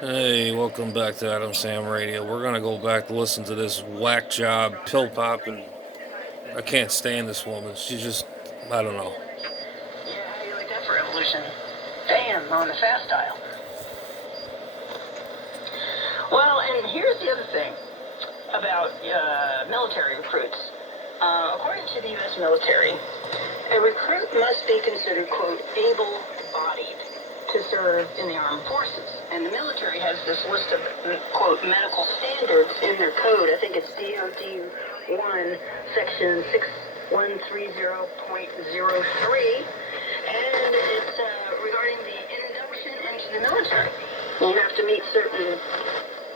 Hey, welcome back to HAMRADIO. We're gonna go back to listen to this whack job pill pop, and I can't stand this woman. She's just, I don't know. Yeah, how you like that for evolution? Bam, on the fast dial. Well, and here's the other thing about military recruits. According to the U.S. military, a recruit must be considered, quote, able-bodied to serve in the armed forces. And the military has this list of, quote, medical standards in their code. I think it's DOD 1, section 6130.03. And it's regarding the induction into the military. You have to meet certain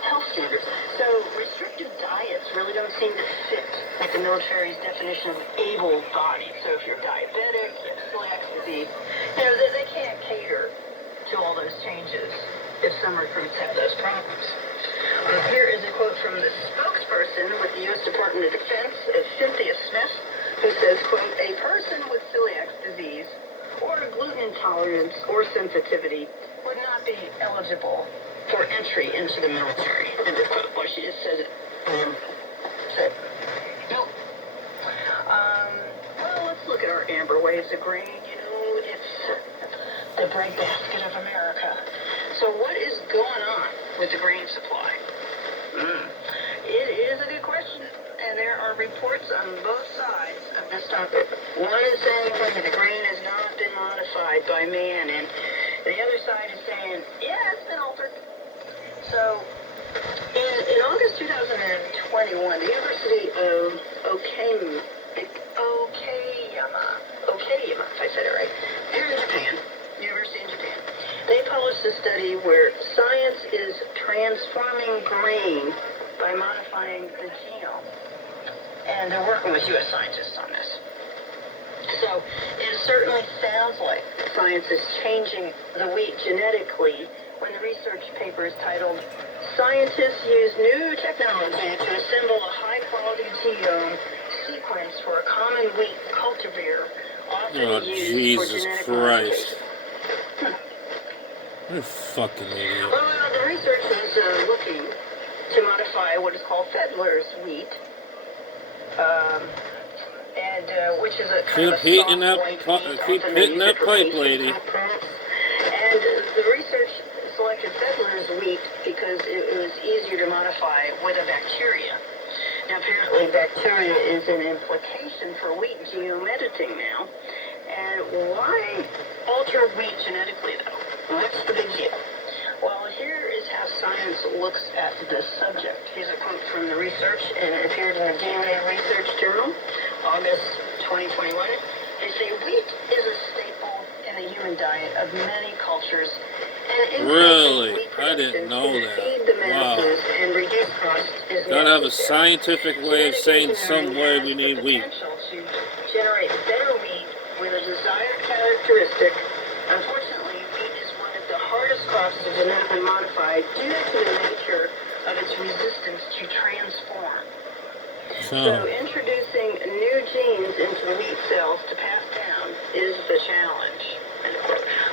health standards. So restrictive diets really don't seem to fit with the military's definition of able-bodied. So if you're diabetic, you have celiac disease, they can't cater to all those changes if some recruits have those problems. Here is a quote from the spokesperson with the U.S. Department of Defense, Cynthia Smith, who says, quote, a person with celiac disease or gluten intolerance or sensitivity would not be eligible for entry into the military. End of quote. Well, she just says it. Nope. Well, let's look at our amber waves of grain. It's the breadbasket of America. So what is going on with the grain supply? It is a good question, and there are reports on both sides of this topic. One is saying that the grain has not been modified by man, and the other side is saying, yeah, it's been altered. So, in August 2021, the University of Okayama, if I said it right, here in Japan, University in Japan, they published a study where science is transforming grain by modifying the genome. And they're working with U.S. scientists on this. So it certainly sounds like science is changing the wheat genetically when the research paper is titled, Scientists Use New Technology to Assemble a High-Quality Genome Sequence for a Common Wheat Cultivar Often Used for Genetic Modification. You're a fucking idiot. Well, the research is looking to modify what is called Fiddler's wheat, which is a kind of a soft keep hitting that pipe, lady. And the research selected Fiddler's wheat because it was easier to modify with a bacteria. Now, apparently, bacteria is an implication for wheat genome editing now. And why alter wheat genetically, though? What's the big deal? Well, here is how science looks at this subject. Here's a quote from the research, and it appeared in the DNA Research Journal, August 2021. They say wheat is a staple in the human diet of many cultures. And really? I didn't know that. Wow. And reduce costs is gotta have a scientific way of saying some way we need wheat. To generate better wheat with a desired characteristic. Unfortunately, wheat is one of the hardest crops to genetically modify due to the nature of its resistance to transform. So introducing new genes into the wheat cells to pass down is the challenge.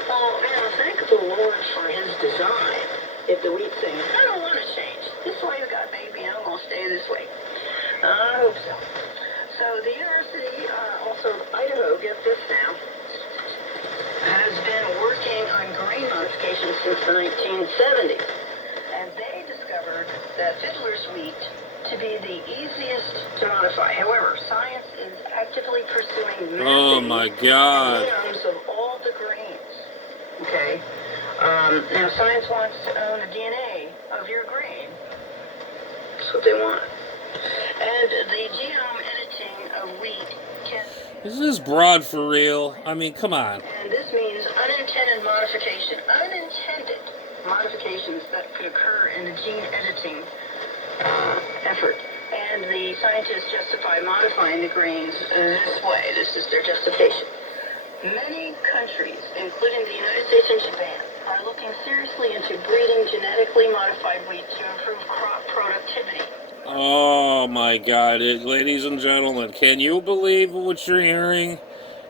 Well, thank the Lord for his design. If the wheat's saying, I don't want to change. This way I got baby, I'm going to stay this way. I hope so. So the University, also Idaho, get this now, has been working on grain modification since the 1970s. And they discovered that Fiddler's wheat to be the easiest to modify. However, science is actively pursuing genomes of all the grains. Okay. Now, science wants to own the DNA of your grain. That's what they want. And the genome editing of wheat can... Is this broad for real? I mean, come on. And this means unintended modification. Unintended modifications that could occur in the gene editing effort. And the scientists justify modifying the grains this way. This is their justification. Many countries, including the United States and Japan, are looking seriously into breeding genetically modified wheat to improve crop productivity. Oh my God, ladies and gentlemen, can you believe what you're hearing?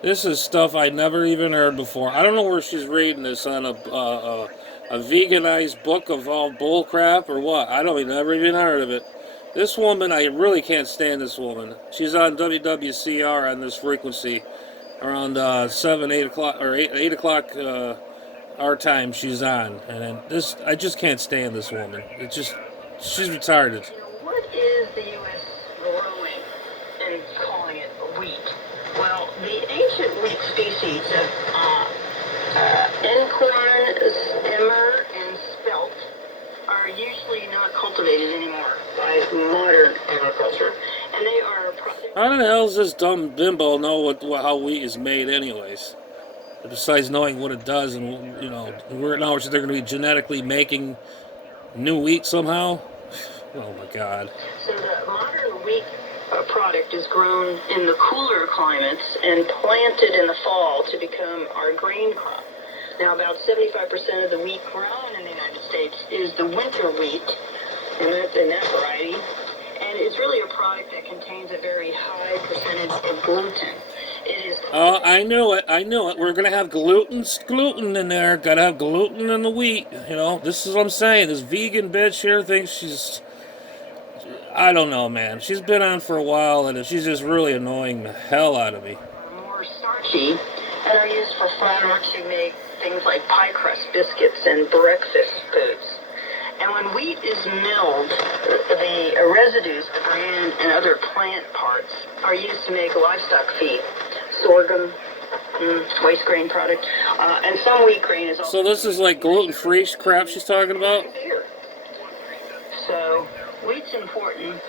This is stuff I never even heard before. I don't know where she's reading this on a A veganized book of all bull crap or what? I don't even never even heard of it. This woman, I really can't stand this woman. She's on WWCR on this frequency around 7, 8 o'clock, or 8 o'clock our time she's on. And then this, I just can't stand this woman. It just, she's retarded. What is the U.S. growing and calling it wheat? Well, the ancient wheat species of Encorn, Emmer, and Spelt are usually not cultivated anymore by modern agriculture, and they are. How the hell does this dumb bimbo know how wheat is made, anyways? Besides knowing what it does, and we're now they're going to be genetically making new wheat somehow. Oh my God! So the modern wheat product is grown in the cooler climates and planted in the fall to become our grain crop. Now, about 75% of the wheat grown in the United States is the winter wheat, and that's in that variety. And it's really a product that contains a very high percentage of gluten. It is. Oh, I knew it. We're gonna have gluten in there. Gotta have gluten in the wheat. This is what I'm saying. This vegan bitch here thinks she's. I don't know, man. She's been on for a while, and she's just really annoying the hell out of me. More starchy, and are used for flour to make things like pie crust biscuits and breakfast foods. And when wheat is milled, the residues, the bran, and other plant parts are used to make livestock feed. Sorghum, waste grain product, and some wheat grain is also. So this is like gluten-free crap she's talking about? So wheat's important.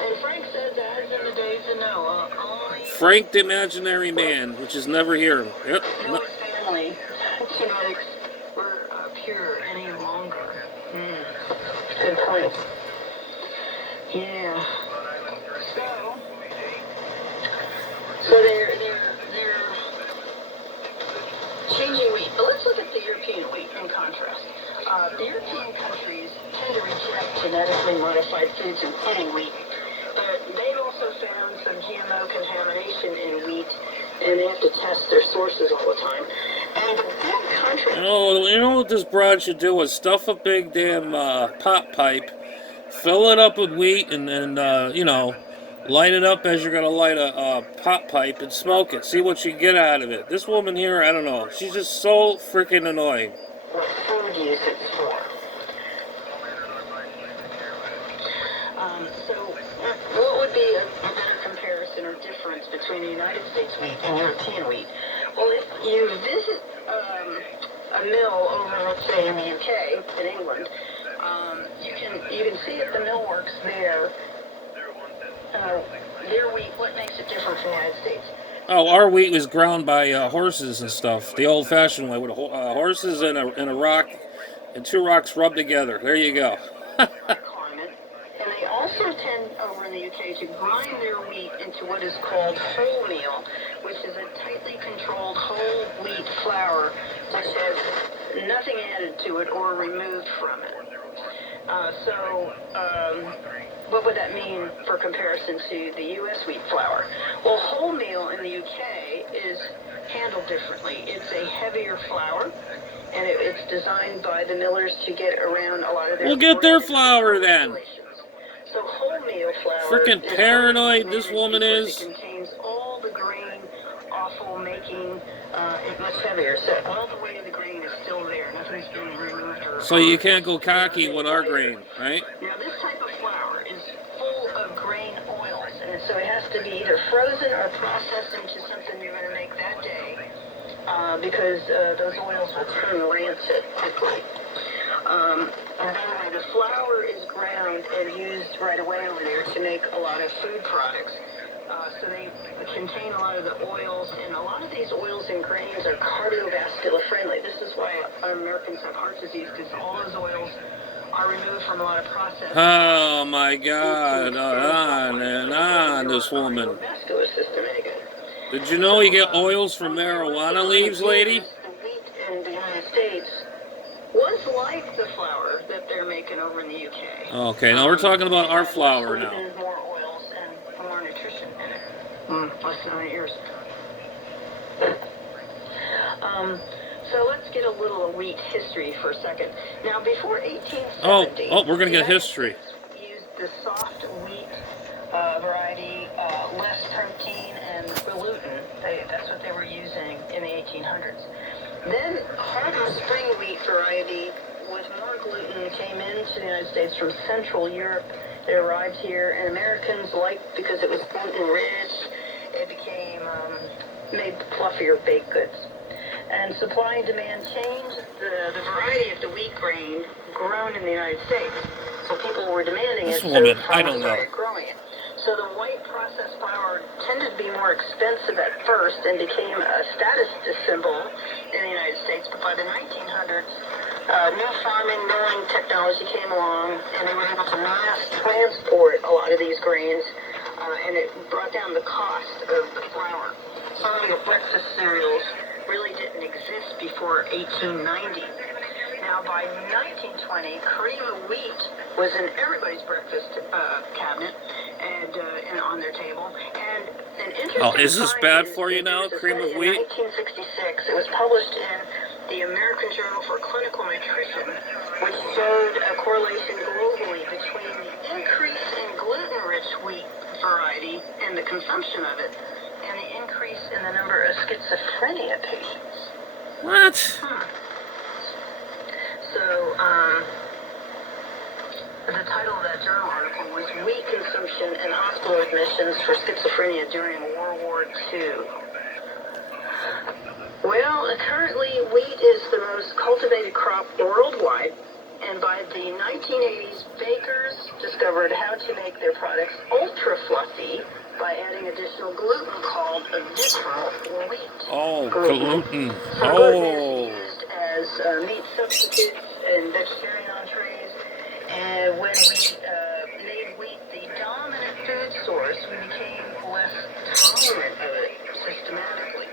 And Frank says, as in the days of Noah, only Frank the Imaginary Man, which is never here. Yep. Noah's family genetics were pure any longer. Good point. Yeah. So they're changing wheat. But let's look at the European wheat in contrast. The European countries tend to reject genetically modified foods, including wheat. But they've also found some GMO contamination in wheat, and they have to test their sources all the time. And the big country. You know what this broad should do is stuff a big damn pop pipe, fill it up with wheat, and light it up as you're gonna light a pop pipe and smoke it. See what you get out of it. This woman here, I don't know. She's just so freaking annoying. What food use it's for. So, what would be a better comparison or difference between the United States wheat and European wheat? Well, if you visit a mill over, let's say, in the UK, in England, you can see if the mill works there. Their wheat, what makes it different from the United States? Oh, our wheat was ground by horses and stuff, the old-fashioned way, with horses and a rock, and two rocks rubbed together. There you go. Climate. And they also tend, over in the UK, to grind their wheat into what is called wholemeal, which is a tightly controlled whole wheat flour which has nothing added to it or removed from it. What would that mean for comparison to the U.S. wheat flour? Well, wholemeal in the U.K. is handled differently. It's a heavier flour, and it's designed by the millers to get around a lot of their. We'll get their flour then. So wholemeal flour. Freaking paranoid this woman is. It contains all the grain offal, making it much heavier. So all the weight of the grain is still there. Nothing's being removed or. So you can't go cocky with our grain, right? Now this type of flour is full of grain oils, and so it has to be either frozen or processed into something you're going to make that day, because those oils will turn rancid quickly. And then the flour is ground and used right away over there to make a lot of food products. So they contain a lot of the oils, and a lot of these oils and grains are cardiovascular friendly. This is why Americans have heart disease, because all those oils are removed from a lot of processed. Oh my God, on and on, this woman. Did you know you get oils from marijuana leaves, lady? The wheat in the United States was like the flour that they're making over in the UK. Okay, now we're talking about our flour now. More oils and more nutrition in it. Less than 9 years. So let's get a little wheat history for a second. Now, before Oh, 1870, we're gonna the get United history. States used the soft wheat variety, less protein and gluten. That's what they were using in the 1800s. Then harder spring wheat variety with more gluten came into the United States from Central Europe. It arrived here, and Americans liked because it was gluten rich. It became made fluffier baked goods. And supply and demand changed. The variety of the wheat grain grown in the United States. So people were demanding This it, woman, so I farmers don't know. started growing it. So the white processed flour tended to be more expensive at first and became a status symbol in the United States. But by the 1900s, new farming, milling technology came along, and they were able to mass transport a lot of these grains, and it brought down the cost of the flour. Some of your breakfast cereals really didn't exist before 1890. Now, by 1920, cream of wheat was in everybody's breakfast cabinet and on their table. And an interesting Oh, is this bad finding for you is there now, was a cream study of wheat? in 1966. It was published in the American Journal for Clinical Nutrition, which showed a correlation globally between the increase in gluten-rich wheat variety and the consumption of it, and the increase in the number of schizophrenia patients. What? So, the title of that journal article was Wheat Consumption and Hospital Admissions for Schizophrenia During World War II. Well, currently wheat is the most cultivated crop worldwide, and by the 1980s, bakers discovered how to make their products ultra fluffy by adding additional gluten called additional wheat Oh, gluten. gluten. So gluten is used as meat substitutes and vegetarian entrees, and when we made wheat the dominant food source, we became less tolerant of it systematically.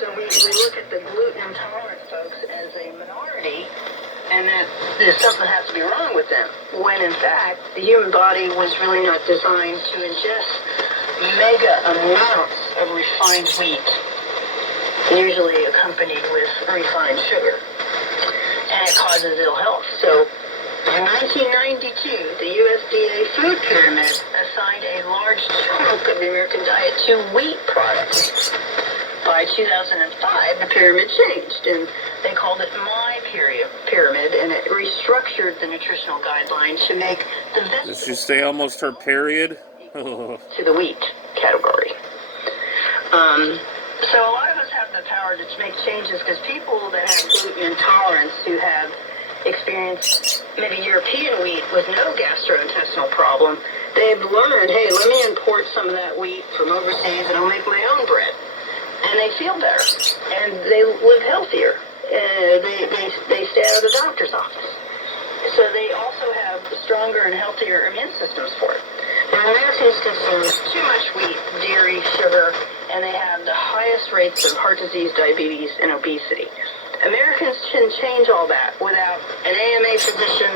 So we look at the gluten-intolerant folks as a minority, and that there's something has to be wrong with them, when in fact the human body was really not designed to ingest mega amounts of refined wheat, usually accompanied with refined sugar, and it causes ill health. So in 1992, the USDA Food Pyramid assigned a large chunk of the American diet to wheat products. By 2005, the pyramid changed, and they called it My Pyramid, and it restructured the nutritional guidelines to make the Did vegetables she say almost her period? to the wheat category. So a lot of us have the power to make changes, because people that have gluten intolerance, who have experienced maybe European wheat with no gastrointestinal problem, they've learned, hey, let me import some of that wheat from overseas and I'll make my own bread. And they feel better, and they live healthier. They stay out of the doctor's office. So they also have stronger and healthier immune systems for it. Now, Americans consume too much wheat, dairy, sugar, and they have the highest rates of heart disease, diabetes, and obesity. Americans can change all that without an AMA physician,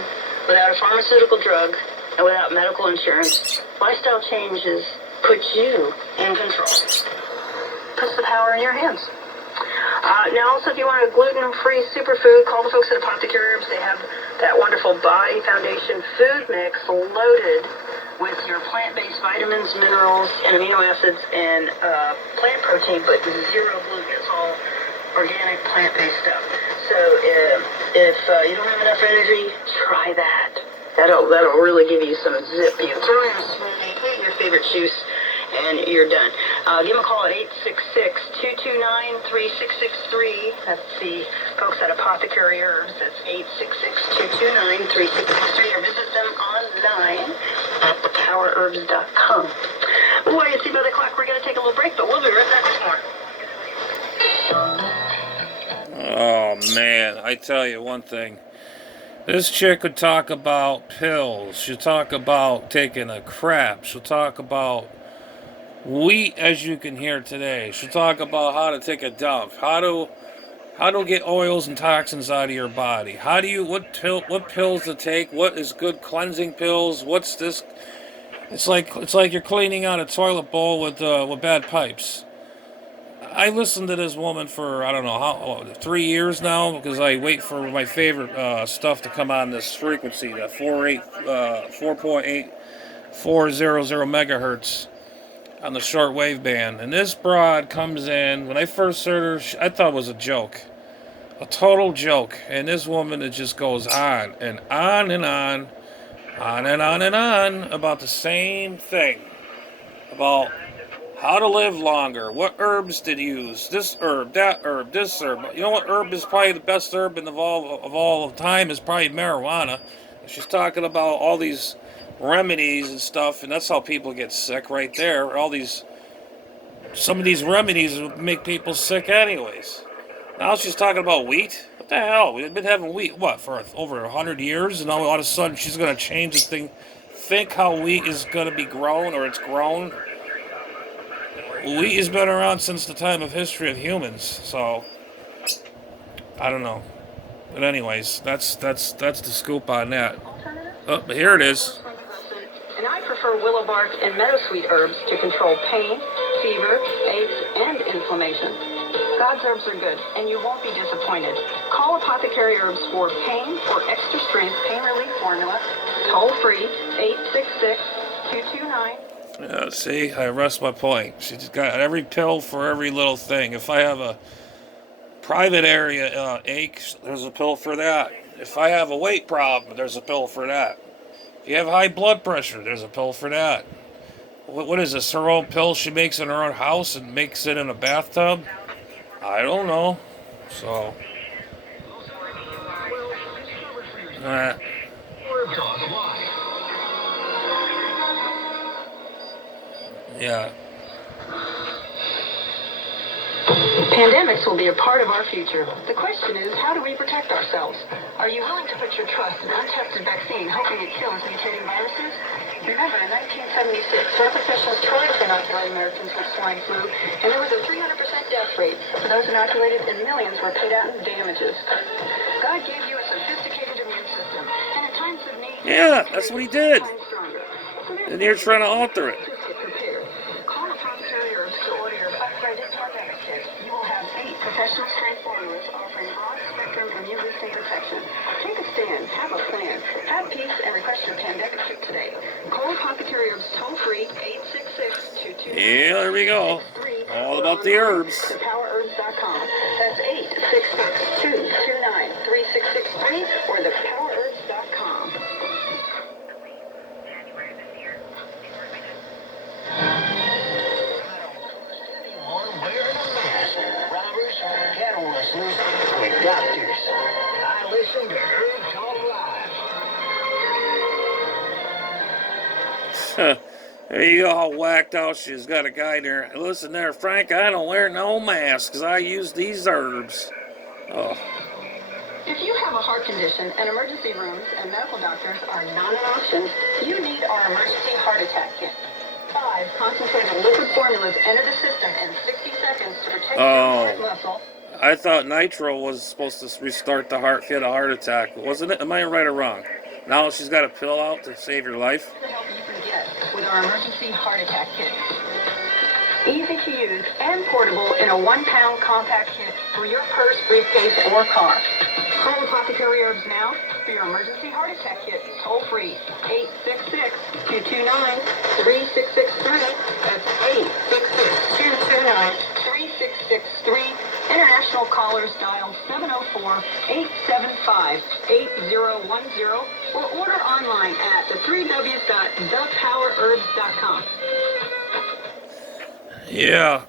without a pharmaceutical drug, and without medical insurance. Lifestyle changes put you in control. Puts the power in your hands. Now, also, if you want a gluten-free superfood, call the folks at Apothecary Herbs. They have that wonderful Body Foundation food mix loaded with your plant-based vitamins, minerals, and amino acids, and plant protein, but zero gluten. It's all organic, plant-based stuff. So if you don't have enough energy, try that. That'll really give you some zip. You throw in a smoothie, put in your favorite juice, and you're done. Give them a call at 866-229-3663. That's the folks at Apothecary Herbs. That's 866-229-3663. Or visit them online at thepowerherbs.com. Ooh, I see by the clock we're going to take a little break, but we'll be right back with more. Oh, man. I tell you one thing. This chick would talk about pills. She'll talk about taking a crap. She'll talk about wheat, as you can hear today. She'll talk about how to take a dump, how to get oils and toxins out of your body. What pills to take? What is good cleansing pills? What's this? It's like you're cleaning out a toilet bowl with bad pipes. I listened to this woman for, I don't know, 3 years now, because I wait for my favorite stuff to come on this frequency, that 4.8400 megahertz on the shortwave band. And this broad comes in. When I first heard her, I thought it was a joke. A total joke. And this woman, it just goes on and on and on, on and on and on about the same thing. About how to live longer, what herbs to use, this herb, that herb, this herb. You know what herb is probably the best herb of all of time is probably marijuana. She's talking about all these remedies and stuff, and that's how people get sick right there. Some of these remedies make people sick anyways. Now she's talking about wheat. What the hell? We've been having wheat, what, for over 100 years, and now all of a sudden she's going to change this thing. Think how wheat is going to be grown, or it's grown. Wheat has been around since the time of history of humans, so I don't know. But anyways, that's the scoop on that. Oh, but here it is. And I prefer willow bark and meadowsweet herbs to control pain, fever, aches, and inflammation. God's herbs are good, and you won't be disappointed. Call Apothecary Herbs for pain or extra strength pain relief formula, toll free 866-229. Yeah, see, I rest my point. She's got every pill for every little thing. If I have a private area ache, there's a pill for that. If I have a weight problem, there's a pill for that. If you have high blood pressure, there's a pill for that. What is this, her own pill she makes in her own house and makes it in a bathtub? I don't know. So, yeah. Pandemics will be a part of our future. The question is, how do we protect ourselves? Are you willing to put your trust in an untested vaccine, hoping it kills mutating viruses? Remember, in 1976, some professionals tried to inoculate Americans with swine flu, and there was a 300% death rate. For those inoculated, and millions were paid out in damages. God gave you a sophisticated immune system, and in times of need... Yeah, that's what he did. And you're trying to alter it. Call Apothecary Herbs to order your upgraded pandemic kit. You will have 8 professional strength formulas offering broad-spectrum immune-boosting protection. Take a stand, have a plan, have peace, and request your pandemic kit today. Call Apothecary Herbs toll-free 866-229. Yeah, there we go. All about the herbs. ThePowerHerbs.com. That's 866-229-3663 or ThePowerHerbs.com. With doctors. I listen to Herb Talk Live. There you go, how whacked out she's got a guy there. Listen there, Frank, I don't wear no mask because I use these herbs. Oh. If you have a heart condition and emergency rooms and medical doctors are not an option, you need our emergency heart attack kit. 5 concentrated liquid formulas enter the system in 60 seconds to protect your heart muscle. I thought nitro was supposed to restart the heart if you had a heart attack. Wasn't it? Am I right or wrong? Now she's got a pill out to save your life? The help you can get with our emergency heart attack kit. Easy to use and portable in a 1-pound compact kit for your purse, briefcase, or car. Call Apothecary Herbs now for your emergency heart attack kit. Toll free 866-229-3663. That's 866-229-3663. International callers dial 704-875-8010 or order online at the 3Ws.thepowerherbs.com. Yeah,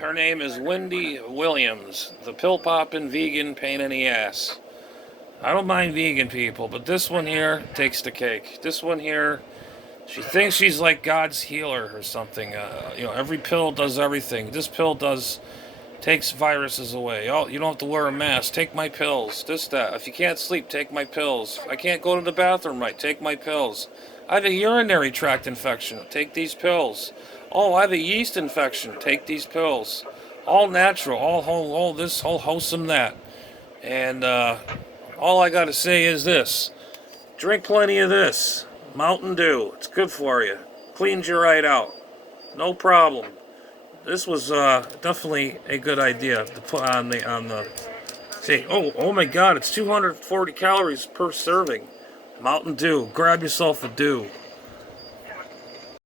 her name is Wendy Williams, the pill-popping vegan pain in the ass. I don't mind vegan people, but this one here takes the cake. This one here, she thinks she's like God's healer or something. Every pill does everything. This pill takes viruses away. Oh, you don't have to wear a mask. Take my pills. This, that. If you can't sleep, take my pills. If I can't go to the bathroom right, take my pills. I have a urinary tract infection. Take these pills. Oh, I have a yeast infection. Take these pills. All natural. All wholesome that. And all I got to say is this. Drink plenty of this. Mountain Dew. It's good for you. Cleans you right out. No problem. this was definitely a good idea to put on the. See, oh my God! It's 240 calories per serving. Mountain Dew. Grab yourself a Dew.